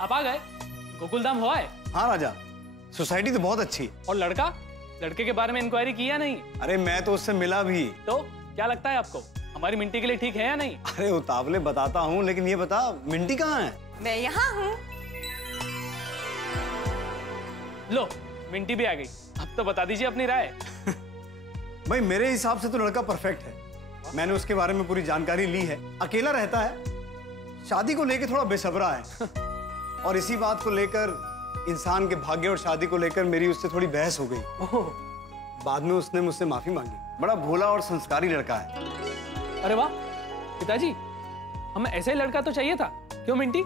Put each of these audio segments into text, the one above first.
आप आ गए? गोकुलधाम हुआ है? हाँ राजा, सोसाइटी तो बहुत अच्छी। और लड़का? लड़के के बारे में इंक्वायरी की या नहीं? अरे मैं तो उससे मिला भी। तो क्या लगता है आपको, हमारी मिंटी के लिए ठीक है या नहीं? अरे उतावले बताता हूँ, लेकिन ये बता मिंटी कहाँ है? मैं यहाँ हूँ। लो, मिंटी भी आ गई। अब तो बता दीजिए अपनी राय। भाई मेरे हिसाब से तो लड़का परफेक्ट है। मैंने उसके बारे में पूरी जानकारी ली है। अकेला रहता है, शादी को लेकर थोड़ा बेसब्रा है और इसी बात को लेकर, इंसान के भाग्य और शादी को लेकर मेरी उससे थोड़ी बहस हो गई। बाद में उसने मुझसे माफी मांगी। बड़ा भोला और संस्कारी लड़का है। अरे वाह पिताजी, हमें ऐसा ही लड़का तो चाहिए था। क्यों मिंटी?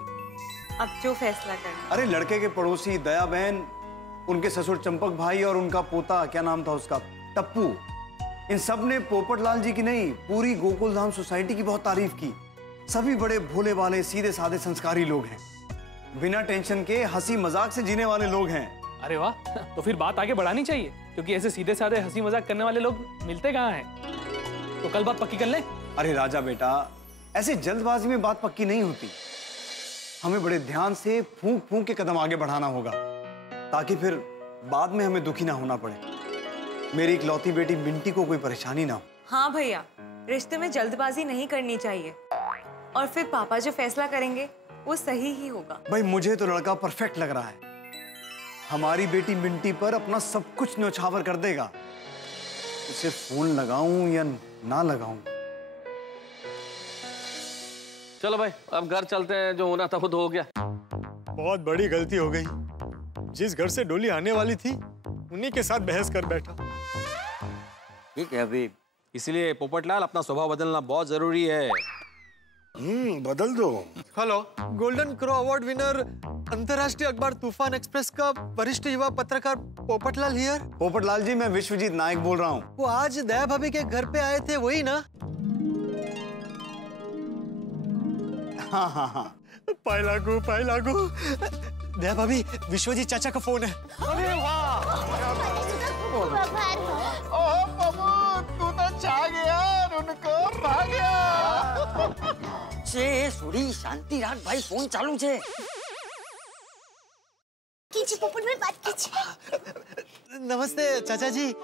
अब जो फैसला करना। अरे लड़के के पड़ोसी दया बहन, उनके ससुर चंपक भाई और उनका पोता, क्या नाम था उसका, टप्पू, इन सब ने पोपटलाल जी की नहीं, पूरी गोकुलधाम सोसाइटी की बहुत तारीफ की। सभी बड़े भोले वाले, सीधे साधे, संस्कारी लोग हैं। बिना टेंशन के हंसी मजाक से जीने वाले लोग हैं। अरे वाह, तो फिर बात आगे बढ़ानी चाहिए, क्योंकि ऐसे सीधे साधे हंसी मजाक करने वाले लोग मिलते कहाँ हैं। तो कल बात पक्की कर ले। अरे राजा बेटा, ऐसे जल्दबाजी में बात पक्की नहीं होती। हमें बड़े ध्यान से फूंक फूंक के कदम आगे बढ़ाना होगा, ताकि फिर बाद में हमें दुखी ना होना पड़े। मेरी इकलौती बेटी मिंटी को कोई परेशानी ना हो। हाँ भैया, रिश्ते में जल्दबाजी नहीं करनी चाहिए, और फिर पापा जो फैसला करेंगे वो सही ही होगा। भाई मुझे तो लड़का परफेक्ट लग रहा है। हमारी बेटी मिंटी पर अपना सब कुछ न्यौछावर कर देगा। उसे फोन लगाऊं या ना लगाऊं? चलो भाई, अब घर चलते हैं। जो होना था वो तो हो गया। बहुत बड़ी गलती हो गई। जिस घर से डोली आने वाली थी, उन्हीं के साथ बहस कर बैठा। ठीक है अभी, इसलिए पोपटलाल, अपना स्वभाव बदलना बहुत जरूरी है। बदल दो। Hello, golden crow award winner, अंतर्राष्ट्रीय अखबार तूफान एक्सप्रेस का वरिष्ठ युवा पत्रकार पोपटलाल हियर। पोपटलाल जी, मैं विश्वजीत नायक बोल रहा हूँ। वो आज दया भाभी के घर पे आए थे, वही ना? हाँ हाँ हाँ, पाई लागू। दया भाभी, विश्वजीत चाचा का फोन है। अरे वाह! ओह बाबू, तू तो छा गया, उनको पा गया। थोड़ी शांति राख भाई, फोन चालू छे। कीजिए पोपट में बात कीजिए। नमस्ते चाचा जी।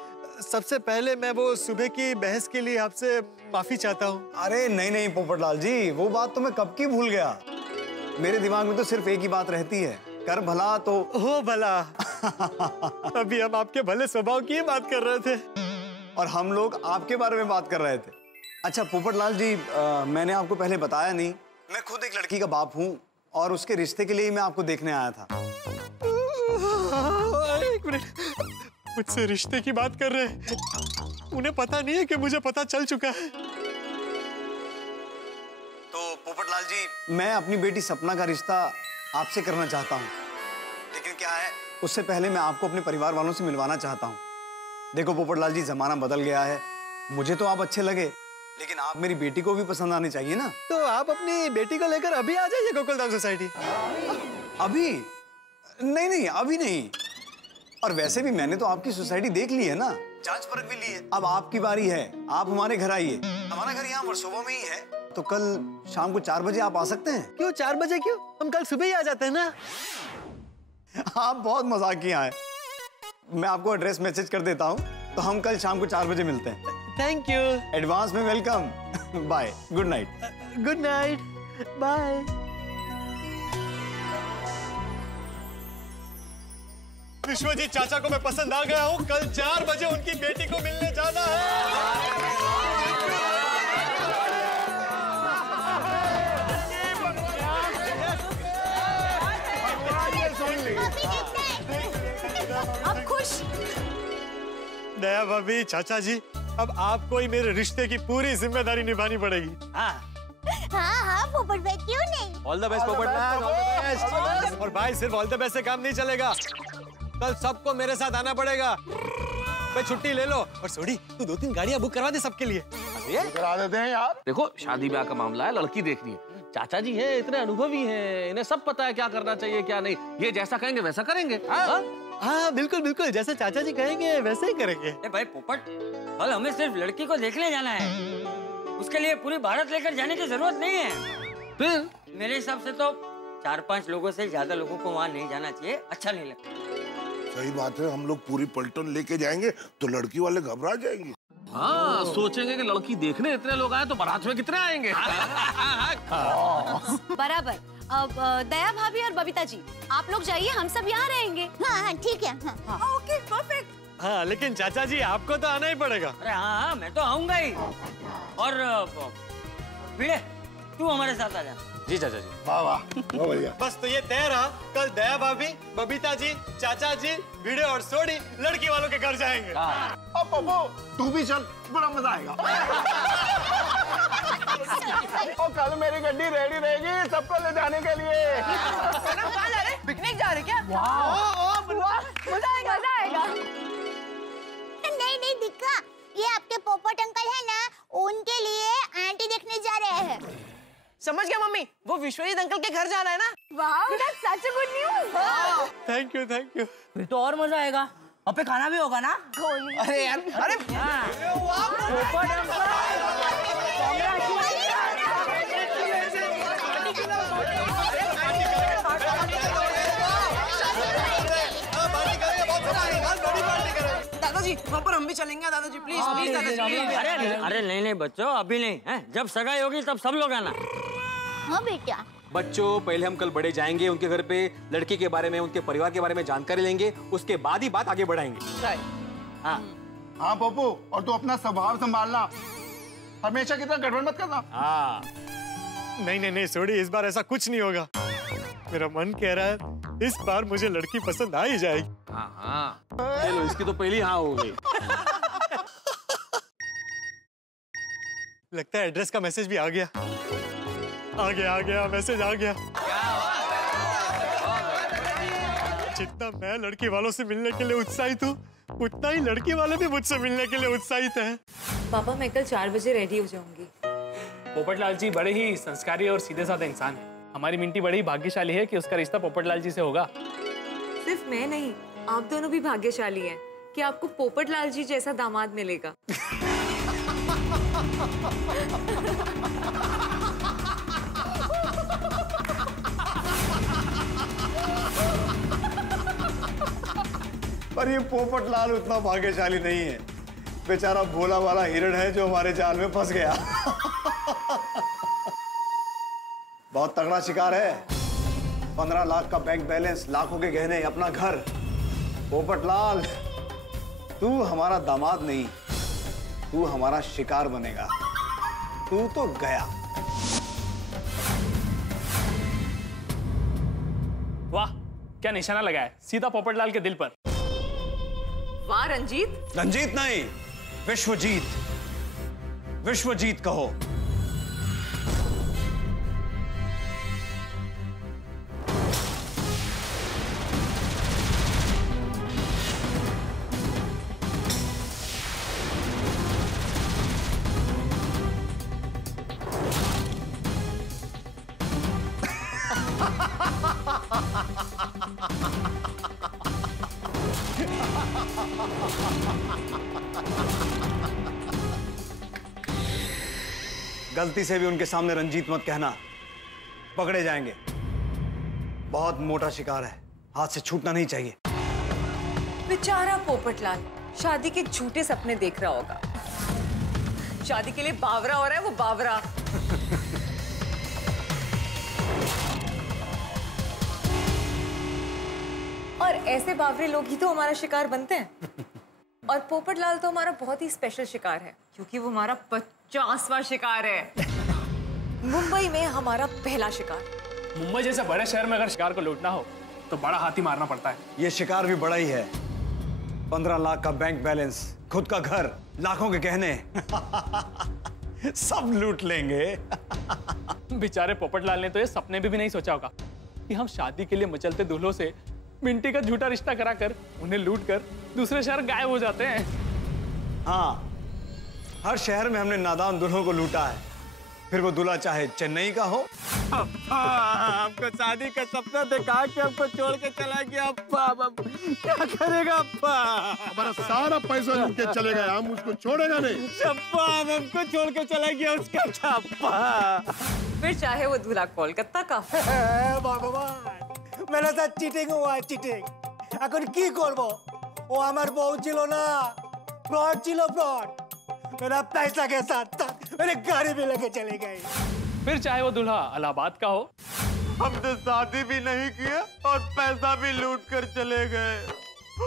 सबसे पहले मैं वो सुबह की बहस के लिए आपसे माफी चाहता हूँ। अरे नहीं नहीं पोपटलाल जी, वो बात तो मैं कब की भूल गया। मेरे दिमाग में तो सिर्फ एक ही बात रहती है, कर भला तो हो भला। अभी हम आपके भले स्वभाव की बात कर रहे थे और हम लोग आपके बारे में बात कर रहे थे। अच्छा पोपटलाल जी, मैंने आपको पहले बताया नहीं, मैं खुद एक लड़की का बाप हूँ और उसके रिश्ते के लिए ही मैं आपको देखने आया था। एक मिनट, मुझसे रिश्ते की बात कर रहे हैं? उन्हें पता नहीं है कि मुझे पता चल चुका है। तो पोपटलाल जी, मैं अपनी बेटी सपना का रिश्ता आपसे करना चाहता हूँ, लेकिन क्या है, उससे पहले मैं आपको अपने परिवार वालों से मिलवाना चाहता हूँ। देखो पोपटलाल जी, जमाना बदल गया है। मुझे तो आप अच्छे लगे, लेकिन आप मेरी बेटी को भी पसंद आनी चाहिए ना। तो आप अपनी बेटी को लेकर अभी आ जाइए गोकुलधाम सोसाइटी। अभी नहीं नहीं, अभी नहीं। और वैसे भी मैंने तो आपकी सोसाइटी देख ली है ना, जांच परख भी ली है। अब आपकी बारी है, आप हमारे घर आइए। हमारा घर यहाँ वर्सोवा में ही है, तो कल शाम को 4 बजे आप आ सकते हैं। क्यों 4 बजे क्यों? हम कल सुबह ही आ जाते हैं ना। आप बहुत मजाकिया हैं। मैं आपको एड्रेस मैसेज कर देता हूँ, तो हम कल शाम को 4 बजे मिलते हैं। Thank you. एडवांस में welcome. Bye, good night. Good night, bye. Vishwajeet चाचा को मैं पसंद आ गया हूँ। कल 4 बजे उनकी बेटी को मिलने जाना है। अब खुश? दया भाभी, चाचा जी, अब आपको ही मेरे रिश्ते की पूरी जिम्मेदारी निभानी पड़ेगी। हाँ पोपट भाई, क्यों नहीं? All the best Popatlal, all the best. और भाई, सिर्फ ऑल द बेस्ट से काम नहीं चलेगा। कल सबको मेरे साथ आना पड़ेगा। भाई छुट्टी ले लो। और सोडी, तू 2-3 गाड़ियां बुक करवा दे सबके लिए। करा देते हैं यार। देखो, शादी ब्याह का मामला है, लड़की देखनी है। चाचा जी है, इतने अनुभवी हैं, इन्हें सब पता है क्या करना चाहिए क्या नहीं। ये जैसा कहेंगे वैसा करेंगे। हाँ बिल्कुल बिल्कुल, जैसे चाचा जी कहेंगे वैसे ही करेंगे। भाई पोपट, कल हमें सिर्फ लड़की को देखने जाना है, उसके लिए पूरी भारत लेकर जाने की जरूरत नहीं है। फिर मेरे हिसाब से तो 4-5 लोगों से ज्यादा लोगों को वहाँ नहीं जाना चाहिए, अच्छा नहीं लगता। सही बात है, हम लोग पूरी पलटन लेके जाएंगे तो लड़की वाले घबरा जाएंगे। हाँ, सोचेंगे कि लड़की देखने इतने लोग आए तो बारात में कितने आएंगे। बराबर। अब दया भाभी और बबीता जी, आप लोग जाइए, हम सब यहाँ रहेंगे। हाँ हाँ ठीक है। हाँ। Okay perfect. हाँ, लेकिन चाचा जी आपको तो आना ही पड़ेगा। अरे हाँ, मैं तो आऊंगा ही। और भिड़े, तू हमारे साथ आ जा। जी चाचा जी। वाह वाह, बहुत बढ़िया। बस तो ये तय रहा, कल दया भाभी, बबीता जी, चाचा जी, भिड़े और सोडी लड़की वालों के घर जाएंगे। अब पप्पू तू भी चल, बड़ा मजा आएगा। और कल मेरी गड्डी रेडी रहेगी सबको ले जाने के लिए। कहाँ जा रहे? पिकनिक जा रहे क्या? मजा आएगा, मजा आएगा। नहीं नहीं दिक्का, ये आपके पोपट अंकल है ना, उनके लिए आंटी देखने जा रहे हैं। समझ गया मम्मी, वो विश्वजीत अंकल के घर जाना है ना? वाह, that's such a good news. Thank you thank you. फिर तो और मजा आएगा। और पे खाना भी होगा ना? अरे यार, अरे पोपट दादाजी, वहाँ पर हम भी चलेंगे दादाजी, प्लीज प्लीज दादाजी। अरे नहीं बच्चों, अभी नहीं है, जब सगाई होगी तब सब लोग आना। हाँ बेटा। बच्चों, पहले हम कल बड़े जाएंगे उनके घर पे, लड़की के बारे में, उनके परिवार के बारे में जानकारी लेंगे, उसके बाद ही बात आगे बढ़ाएंगे। हाँ पप्पू, और तू अपना स्वभाव संभालना, हमेशा की तरह गड़बड़ मत करना। हाँ। नहीं सोडी, इस बार ऐसा कुछ नहीं होगा। मेरा मन कह रहा है इस बार मुझे लड़की पसंद आ ही जाएगी। हाँ। चलो, इसकी तो पहली हाँ हो गई। लगता है एड्रेस का मैसेज भी आ गया। आ गया मैसेज आ गया। जितना मैं लड़की वालों से मिलने के लिए उत्साहित हूँ, उतना ही लड़की वाले भी मुझसे मिलने के लिए उत्साहित हैं। पापा, मैं कल 4 बजे रेडी हो जाऊंगी। पोपटलाल जी बड़े ही संस्कारी और सीधे साधे इंसान हैं। हमारी मिंटी बड़ी ही भाग्यशाली है कि उसका रिश्ता पोपटलाल जी से होगा। सिर्फ मैं नहीं, आप दोनों भी भाग्यशाली हैं कि आपको पोपटलाल जी जैसा दामाद मिलेगा। पर ये पोपटलाल उतना भाग्यशाली नहीं है, बेचारा भोला वाला हिरण है जो हमारे जाल में फंस गया। बहुत तगड़ा शिकार है, 15 लाख का बैंक बैलेंस, लाखों के गहने, अपना घर। पोपटलाल, तू हमारा दामाद नहीं, तू हमारा शिकार बनेगा। तू तो गया। वाह, क्या निशाना लगा है, सीधा पोपटलाल के दिल पर। वाह रंजीत। रंजीत नहीं, विश्वजीत। विश्वजीत कहो। गलती से भी उनके सामने रंजीत मत कहना, पकड़े जाएंगे। बहुत मोटा शिकार है, हाथ से छूटना नहीं चाहिए। बेचारा पोपटलाल शादी के झूठे सपने देख रहा होगा। शादी के लिए बावरा हो रहा है वो, बावरा। और ऐसे बावरे लोग ही तो हमारा शिकार बनते हैं। और पोपटलाल तो हमारा बहुत ही स्पेशल शिकार है, क्योंकि वो हमारा 50वां शिकार है। मुंबई में हमारा पहला शिकार। मुंबई जैसे बड़े शहर में अगर शिकार को लूटना हो तो बड़ा हाथी मारना पड़ता है। ये शिकार भी बड़ा ही है, 15 लाख का बैंक बैलेंस, खुद का घर, लाखों के गहने। सब लूट लेंगे। बेचारे पोपटलाल ने तो ये सपने भी नहीं सोचा होगा कि हम शादी के लिए मचलते दूल्हों से मिंटी का झूठा रिश्ता कराकर उन्हें लूट कर दूसरे शहर गायब हो जाते हैं। हाँ, हर शहर में हमने नादान दूल्हों को लूटा है, फिर वो दूल्हा चाहे चेन्नई का हो। आपको शादी का सपना दिखा के हमको छोड़ के चला गया अप्पा। अब क्या करेगा अप्पा? हमारा सारा पैसा लूट के चले गए, हम उसको छोड़ेगा नहीं। अप्पा हमको छोड़ के चला गया, उसका क्या अप्पा? फिर चाहे वो दूल्हा कोलकाता का। भगवान, मेरे साथ चिटिंग हुआ है, चिटिंग। এখন কি করব? ও আমার বউ ছিল না, फ्रॉड ছিল फ्रॉड। मेरा पैसा के साथ मेरे गाड़ी भी लेके चले गए। फिर चाहे वो दूल्हा इलाहाबाद का हो। हमने शादी भी नहीं किया और पैसा भी लूट कर चले गए,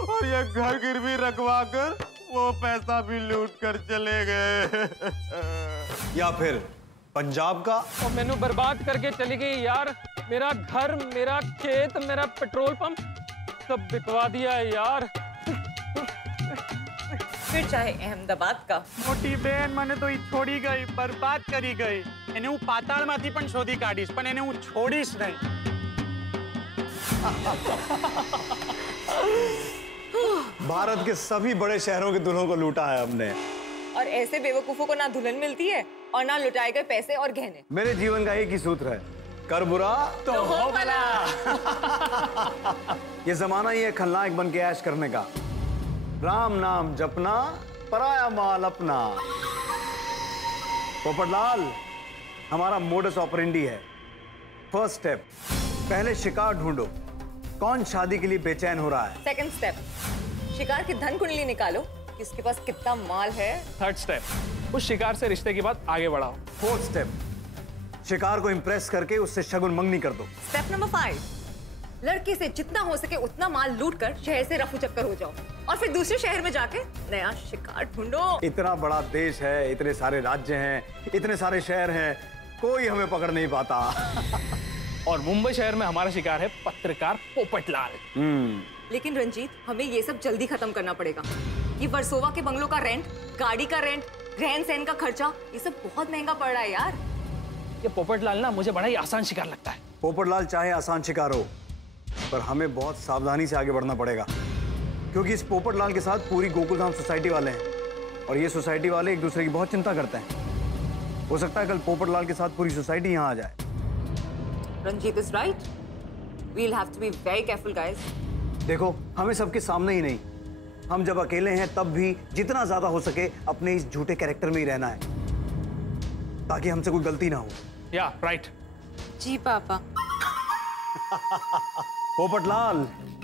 और ये घर गिरवी रखवा कर वो पैसा भी लूट कर चले गए। या फिर पंजाब का। और मैंने बर्बाद करके चली गई यार। मेरा घर, मेरा खेत, मेरा पेट्रोल पंप सब बिकवा दिया है यार। फिर चाहे अहमदाबाद का। મોટી બેન મને તો ઈ છોડી ગઈ, બરબાદ કરી ગઈ। એને હું પાતાળમાંથી પણ શોધી કાઢીશ, પણ એને હું છોડીશ નહીં। भारत के सभी बड़े शहरों के दुल्हों को लूटा है हमने। और ऐसे बेवकूफों को ना दुल्हन मिलती है और ना लुटाए गए पैसे और गहने। मेरे जीवन का एक ही सूत्र है, कर बुरा तो हो भला। ये जमाना ही है खलनायक बन के ऐश करने का। राम नाम जपना, पराया माल अपना। पोपटलाल, हमारा मोडस ऑपरेंडी है। फर्स्ट स्टेप, पहले शिकार ढूंढो। कौन शादी के लिए बेचैन हो रहा है? सेकंड स्टेप, शिकार की धन कुंडली निकालो कि उसके पास कितना माल है। थर्ड स्टेप, उस शिकार से रिश्ते की बात आगे बढ़ाओ। फोर्थ स्टेप, शिकार को इंप्रेस करके उससे शगुन मंगनी कर दो। स्टेप नंबर 5, लड़के से जितना हो सके उतना माल लूट कर शहर से रफू चक्कर हो जाओ और फिर दूसरे शहर में जाके नया शिकार ढूंढो। इतना बड़ा देश है, इतने सारे राज्य हैं, इतने सारे शहर हैं, कोई हमें पकड़ नहीं पाता। और मुंबई शहर में हमारा शिकार है पत्रकार पोपटलाल। लेकिन रंजीत, हमें ये सब जल्दी खत्म करना पड़ेगा। ये वर्सोवा के बंगलों का रेंट, गाड़ी का रेंट, रहन सहन का खर्चा, ये सब बहुत महंगा पड़ रहा है यार। ये पोपटलाल ना मुझे बड़ा ही आसान शिकार लगता है। पोपटलाल चाहे आसान शिकार हो, पर हमें बहुत सावधानी से आगे बढ़ना पड़ेगा, क्योंकि इस पोपटलाल के साथ पूरी गोकुलधाम सोसाइटी वाले हैं और ये सोसाइटी वाले एक दूसरे की बहुत चिंता करते हैं। हो सकता है कल पोपटलाल के साथ पूरी सोसाइटी यहाँ आ जाए। Ranjit is right, we'll have to be very careful guys. देखो, हमें सबके सामने ही नहीं, हम जब अकेले हैं तब भी जितना ज्यादा हो सके अपने इस झूठे कैरेक्टर में ही रहना है, ताकि हमसे कोई गलती ना हो। या राइट। जी पापा। पोपटलाल,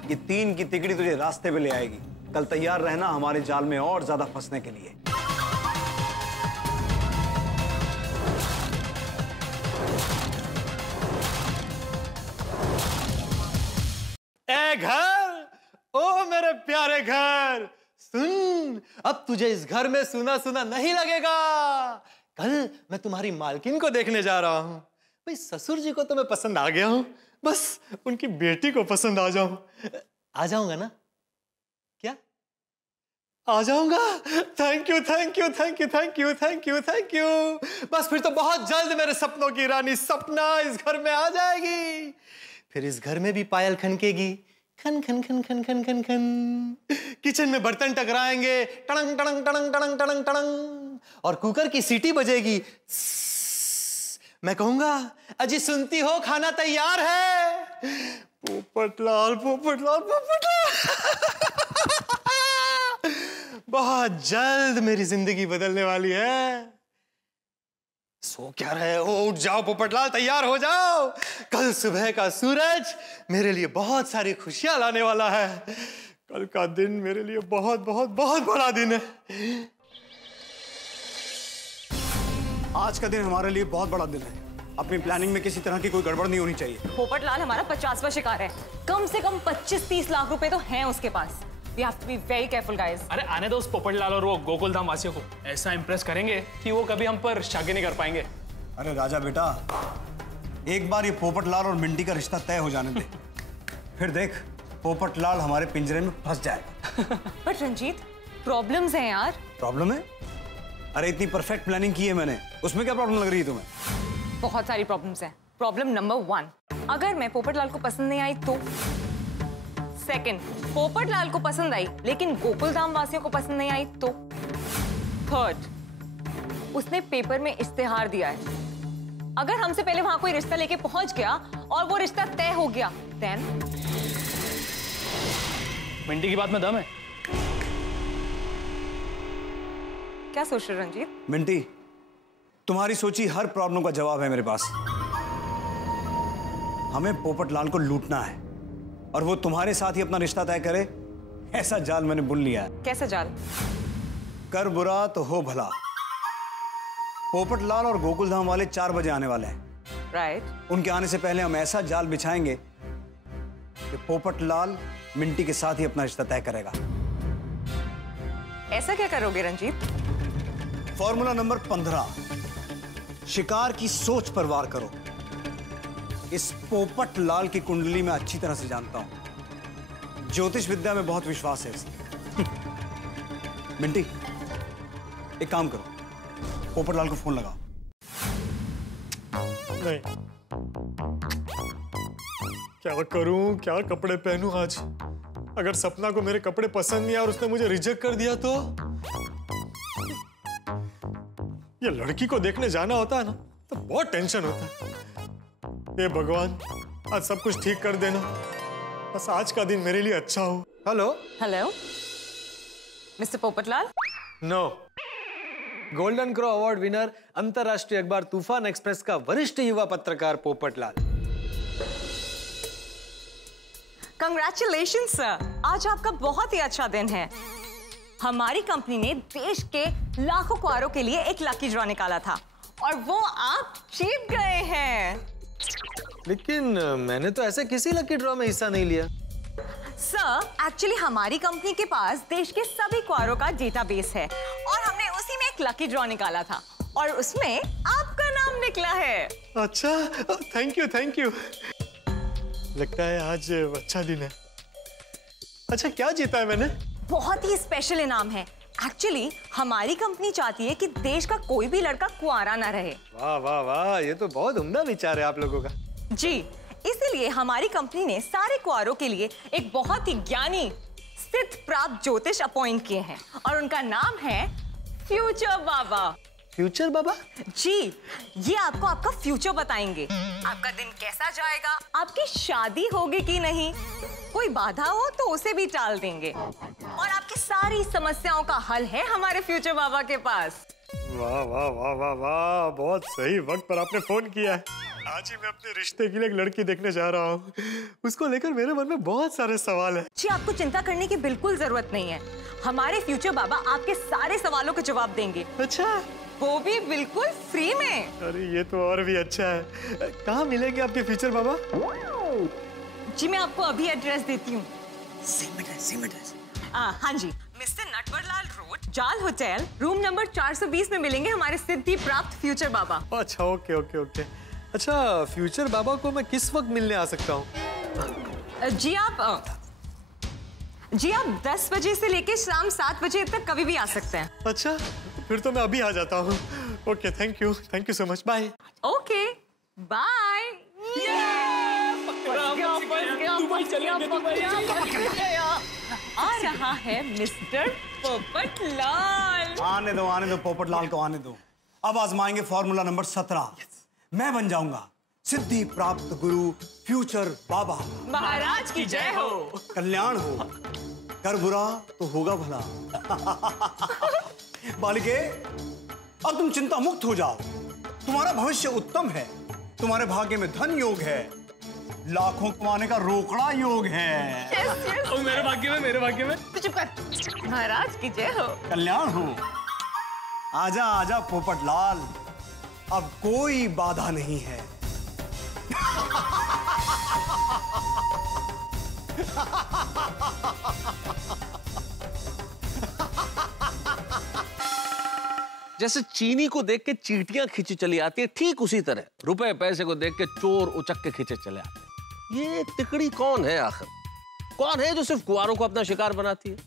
ये 3 की तिकड़ी तुझे रास्ते पे ले आएगी। कल तैयार रहना हमारे जाल में और ज्यादा फंसने के लिए। ए घर, ओ मेरे प्यारे घर, सुन, अब तुझे इस घर में सुना सुना नहीं लगेगा। कल मैं तुम्हारी मालकिन को देखने जा रहा हूँ। भाई ससुर जी को तो मैं पसंद आ गया हूँ, बस उनकी बेटी को पसंद आ जाऊं। आ जाऊंगा ना? क्या आ जाऊंगा? Thank you thank you thank you thank you thank you thank you. बस फिर तो बहुत जल्द मेरे सपनों की रानी सपना इस घर में आ जाएगी। फिर इस घर में भी पायल खनकेगी, खन खन खन खन खन खन खन। किचन में बर्तन टकराएंगे, टड़ंग टड़ंग टड़ंग टड़ंग टड़ंग टड़ंग, और कुकर की सीटी बजेगी। मैं कहूंगा, अजी सुनती हो, खाना तैयार है। पोपटलाल पोपटलाल पोपटलाल। बहुत जल्द मेरी जिंदगी बदलने वाली है। सो क्या रहे हो, उठ जाओ पोपटलाल, तैयार हो जाओ। कल सुबह का सूरज मेरे लिए बहुत सारी खुशियां लाने वाला है। कल का दिन मेरे लिए बहुत बहुत बहुत बड़ा दिन है। आज का दिन हमारे लिए बहुत बड़ा दिन है। अपनी प्लानिंग में किसी तरह की कोई गड़बड़ नहीं होनी चाहिए। पोपटलाल हमारा 50वां शिकार है। कम से कम 25-30 लाख रुपए तो हैं उसके पास। We have to be very careful, guys. अरे आने दो उस पोपटलाल और वो गोकुलधाम वासियों को। ऐसा इंप्रेस करेंगे कि वो कभी हम पर शक नहीं कर पाएंगे। अरे राजा बेटा, एक बार ये पोपटलाल और मिंटी का रिश्ता तय हो जाने दे, फिर देख पोपटलाल हमारे पिंजरे में फंस जाएगा। बट रंजीत, प्रॉब्लम्स हैं यार। प्रॉब्लम है? अरे इतनी परफेक्ट प्लानिंग की है मैंने, उसमें क्या प्रॉब्लम लग रही है तुम्हें? बहुत सारी प्रॉब्लम्स हैं। प्रॉब्लम नंबर 1, अगर मैं पोपटलाल को पसंद नहीं आई तो। सेकंड, पोपटलाल को पसंद आई लेकिन गोकुलधाम वासियों को पसंद नहीं आई तो। थर्ड, उसने पेपर में इश्तेहार दिया है अगर हमसे पहले वहां कोई रिश्ता लेके पहुंच गया और वो रिश्ता तय हो गया, then मिंटी की बात में दम है। क्या सोच रहे रंजीत? मिंटी, तुम्हारी सोची हर प्रॉब्लम का जवाब है मेरे पास। हमें पोपटलाल को लूटना है और वो तुम्हारे साथ ही अपना रिश्ता तय करे, ऐसा जाल मैंने बुन लिया है। कैसा जाल? कर बुरा तो हो भला। पोपटलाल और गोकुलधाम वाले 4 बजे आने वाले हैं। राइट। उनके आने से पहले हम ऐसा जाल बिछाएंगे कि पोपटलाल मिंटी के साथ ही अपना रिश्ता तय करेगा। ऐसा क्या करोगे रंजीत? फॉर्मूला नंबर 15, शिकार की सोच पर वार करो। इस पोपटलाल की कुंडली में अच्छी तरह से जानता हूं, ज्योतिष विद्या में बहुत विश्वास है इसे। मिंटी, एक काम करो, पोपटलाल को फोन लगाओ। नहीं, क्या करूं, क्या कपड़े पहनूं आज? अगर सपना को मेरे कपड़े पसंद नहीं आए और उसने मुझे रिजेक्ट कर दिया तो? ये लड़की को देखने जाना होता है ना तो बहुत टेंशन होता है। हे भगवान, आज सब कुछ ठीक कर देना, बस आज का दिन मेरे लिए अच्छा हो। Hello hello mister Popatlal. No, golden crow award winner, अंतरराष्ट्रीय अखबार तूफान एक्सप्रेस का वरिष्ठ युवा पत्रकार पोपटलाल। कंग्रेचुलेशन सर, आज आपका बहुत ही अच्छा दिन है। हमारी कंपनी ने देश के लाखों कुंवारों के लिए एक लकी ड्रॉ निकाला था और वो आप जीत गए हैं। लेकिन मैंने तो ऐसे किसी लकी ड्रॉ में हिस्सा नहीं लिया। सर, एक्चुअली हमारी कंपनी के पास देश के सभी कुंवारों का डेटाबेस है और हमने उसी में एक लकी ड्रॉ निकाला था और उसमें आपका नाम निकला है। अच्छा, थैंक यू थैंक यू। लगता है आज अच्छा दिन है। अच्छा, क्या जीता है मैंने? बहुत ही स्पेशल इनाम है। एक्चुअली हमारी कंपनी चाहती है कि देश का कोई भी लड़का कुंवारा ना रहे। वाह वाह वाह, ये तो बहुत उम्दा विचार है आप लोगों का। जी, इसीलिए हमारी कंपनी ने सारे कुंवारों के लिए एक बहुत ही ज्ञानी सिद्ध प्राप्त ज्योतिष अपॉइंट किए हैं और उनका नाम है फ्यूचर बाबा। फ्यूचर बाबा? जी, ये आपको आपका फ्यूचर बताएंगे। आपका दिन कैसा जाएगा, आपकी शादी होगी कि नहीं, कोई बाधा हो तो उसे भी टाल देंगे और आपकी सारी समस्याओं का हल है हमारे फ्यूचर बाबा के पास। वाह वाह वाह वाह वाह, बहुत सही वक्त पर आपने फोन किया है। आज ही मैं अपने रिश्ते के लिए एक लड़की देखने जा रहा हूँ। उसको लेकर मेरे मन में बहुत सारे सवाल हैं। जी, आपको चिंता करने की बिल्कुल जरूरत नहीं है। हमारे फ्यूचर बाबा आपके सारे सवालों के जवाब देंगे। अच्छा, वो भी बिल्कुल फ्री में। अरे ये तो और भी अच्छा है। कहाँ मिलेंगे आपके फ्यूचर बाबा? जी, मैं आपको अभी एड्रेस देती हूँ। Same address. हाँ जी, मिस्टर नटवरलाल रोड, जाल होटल, रूम नंबर 420 में मिलेंगे हमारे सिद्धि प्राप्त फ्यूचर बाबा। अच्छा, ओके ओके ओके। अच्छा, फ्यूचर बाबा को मैं किस वक्त मिलने आ सकता हूँ? जी आप 10 बजे से लेके शाम 7 बजे तक कभी भी आ सकते हैं। अच्छा, फिर तो मैं अभी आ जाता हूँ। Okay, thank you so much, bye. Okay, bye. आ रहा है मिस्टर पोपटलाल। आने दो पोपटलाल को आने दो। अब आजमाएंगे फॉर्मूला नंबर 17। मैं बन जाऊंगा सिद्धि प्राप्त गुरु फ्यूचर बाबा। महाराज की जय हो। कल्याण हो, कर बुरा तो होगा भला। बालिके, अब तुम चिंता मुक्त हो जाओ। तुम्हारा भविष्य उत्तम है, तुम्हारे भाग्य में धन योग है, लाखों कमाने का रोकड़ा योग है। yes. और मेरे भाग्य में तो चुप कर। महाराज की जय हो। कल्याण हो। आजा आजा पोपटलाल, अब कोई बाधा नहीं है। जैसे चीनी को देख के चींटियां खींची चली आती है, ठीक उसी तरह रुपए पैसे को देख के चोर उचक के खींचे चले आते हैं। ये तिकड़ी कौन है आखिर? कौन है जो सिर्फ कुंवारों को अपना शिकार बनाती है?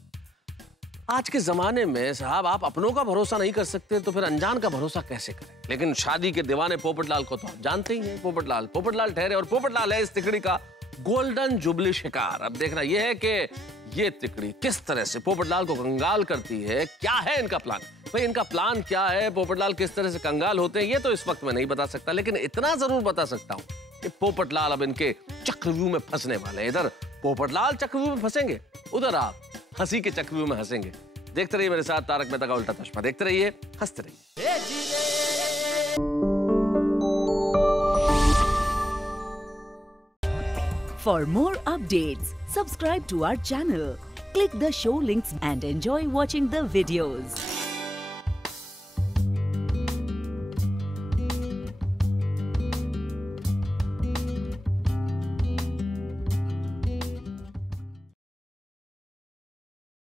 आज के जमाने में साहब, आप अपनों का भरोसा नहीं कर सकते तो फिर अनजान का भरोसा कैसे करें? लेकिन शादी के दीवाने पोपटलाल को तो आप जानते ही हैं। पोपटलाल ठहरे और पोपटलाल है इस तिकड़ी का गोल्डन जुबली शिकार। अब देखना यह है कि ये तिकड़ी किस तरह से पोपटलाल को कंगाल करती है, क्या है इनका प्लान? भाई इनका प्लान क्या है, पोपटलाल किस तरह से कंगाल होते हैं, ये तो इस वक्त मैं नहीं बता सकता, लेकिन इतना जरूर बता सकता हूं कि पोपटलाल अब इनके चक्रव्यूह में फंसने वाले हैं। इधर पोपटलाल चक्रव्यूह में फंसेंगे, उधर आप हंसी के चक्रव्यूह में हंसेंगे। देखते रहिए मेरे साथ तारक मेहता का उल्टा चश्मा, देखते रहिए, हंसते रहिए। For more updates, subscribe to our channel, click the show links and enjoy watching the videos.